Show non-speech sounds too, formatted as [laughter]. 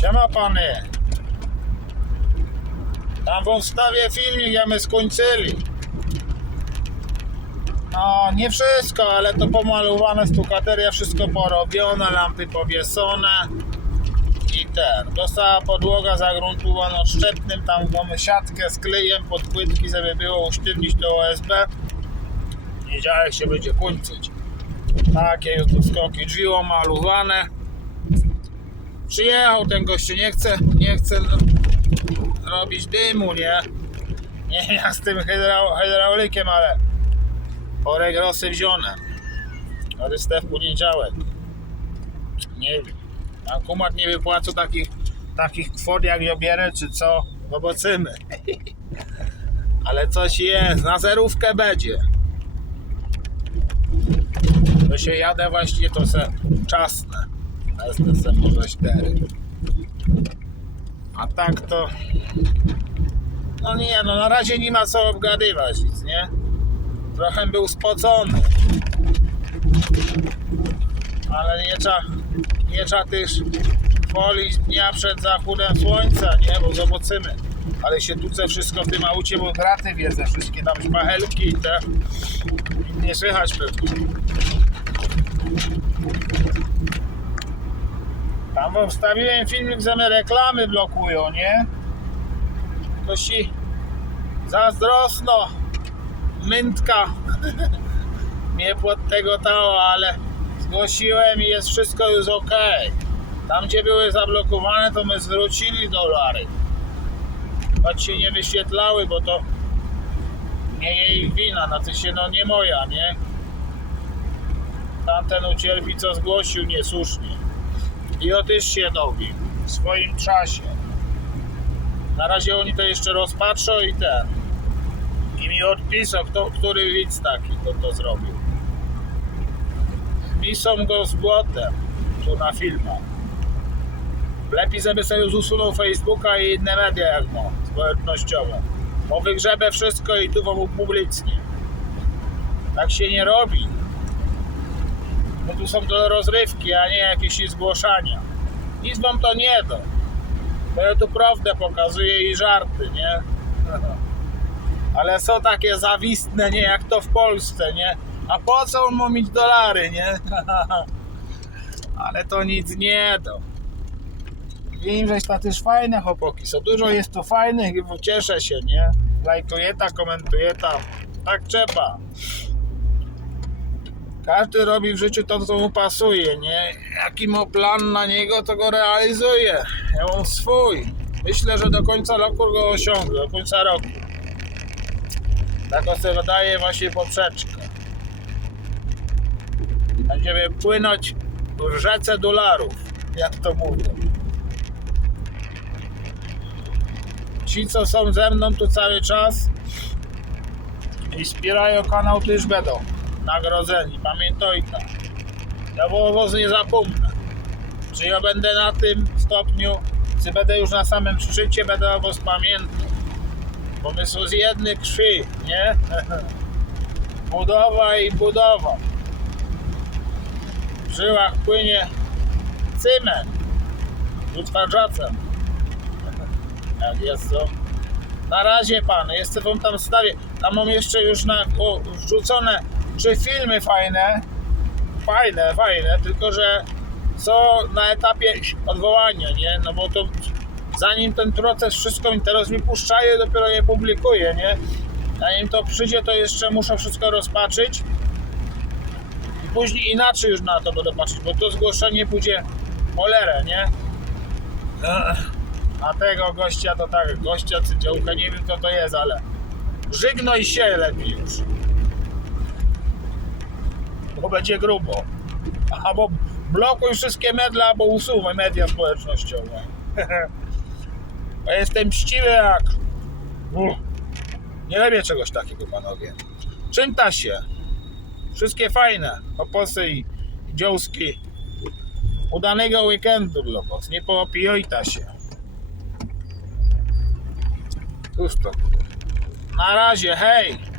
Siema pany. Tam wam wstawię filmik, ja my skończyli. No, nie wszystko, ale to pomalowane, stukateria, wszystko porobione, lampy powieszone i ten. Dostała podłoga zagruntowana szczepnym, tam mamy siatkę z klejem pod płytki, żeby było usztywnić do OSB. Wiedziałem, się będzie kończyć. Takie już skoki drzwi omalowane. Przyjechał ten gościu, nie chce, nie chce robić dymu, nie? Nie jak z tym hydrau, hydraulikiem, ale chore grosy wzione. Rystę w poniedziałek. Nie wiem. A kumat nie wypłacą takich, takich kwot jak ja bierę, czy co? Zobaczymy. [laughs] Ale coś jest, na zerówkę będzie. To się jadę właśnie, to se czasne. Se może cztery. A tak to... No nie, no na razie nie ma co obgadywać nic, nie? Trochę był spocony. Ale nie trzeba, nie trzeba też chwalić dnia przed zachodem słońca, nie? Bo zobaczymy. Ale się tuce wszystko w tym aucie, bo graty wiedzę, wszystkie tam szpachelki i te. Nie słychać pewnie. Tam wam wstawiłem filmik, że mnie reklamy blokują, nie? To si zazdrosno myntka mnie [laughs] pod tego dało, ale zgłosiłem i jest wszystko już ok. Tam gdzie były zablokowane to my zwrócili dolary. Choć się nie wyświetlały, bo to nie jej wina, znaczy się no nie moja, nie? Tamten ucierpi co zgłosił niesłusznie. I o też się dowi w swoim czasie. Na razie oni to jeszcze rozpatrzą i ten. I mi odpisał, kto, który widz taki to, to zrobił. Misą go z błotem tu na filmach. Lepiej, żeby sobie usunął Facebooka i inne media jak ma, społecznościowe. Bo wygrzebę wszystko i tu wam upublicznie. Tak się nie robi. Bo tu są to rozrywki, a nie jakieś zgłoszania. Nic wam to nie da. Bo ja tu prawdę pokazuję i żarty, nie? [laughs] Ale są takie zawistne, nie? Jak to w Polsce, nie? A po co on ma mieć dolary, nie? [laughs] Ale to nic nie da. Wiem, że to też fajne chłopaki są. Dużo jest tu fajnych i cieszę się, nie? Lajkuję ta, komentuję tam. Tak trzeba. Każdy robi w życiu to, co mu pasuje, nie? Jaki ma plan na niego, to go realizuje. Ja mam swój. Myślę, że do końca roku go osiągnę, do końca roku. Tak o sobie wydaje właśnie poprzeczkę. Będziemy płynąć w rzece dolarów, jak to mówią. Ci, co są ze mną tu cały czas i wspierają kanał, też będą nagrodzeni. Pamiętajcie. Ja was nie zapomnę. Czy ja będę na tym stopniu, czy będę już na samym szczycie, będę o was pamiętał. Bo my są z jednej krwi, nie? [laughs] Budowa i budowa. W żyłach płynie cement z utwardzacem. [laughs] Jak jest to? Na razie pan, jeszcze wam tam stawię. Tam mam jeszcze już na, o, wrzucone trzy filmy fajne. Fajne, fajne, tylko że są na etapie odwołania, nie? No bo to zanim ten proces wszystko mi teraz mi dopiero je publikuję, nie? Zanim to przyjdzie, to jeszcze muszę wszystko rozpatrzyć. I później inaczej już na to będę patrzeć, bo to zgłoszenie pójdzie cholerę, nie? A tego gościa to tak, gościa czy działka, nie wiem co to jest, ale żygnoj się lepiej już. Bo będzie grubo. Albo blokuj wszystkie media, albo usuwaj media społecznościowe. [laughs] Bo jestem mściwy jak... Nie lubię czegoś takiego, panowie. Czym ta się? Wszystkie fajne. Oposy i dziołski. Udanego weekendu dla. Nie poopijojta się. Cóż to? Na razie, hej!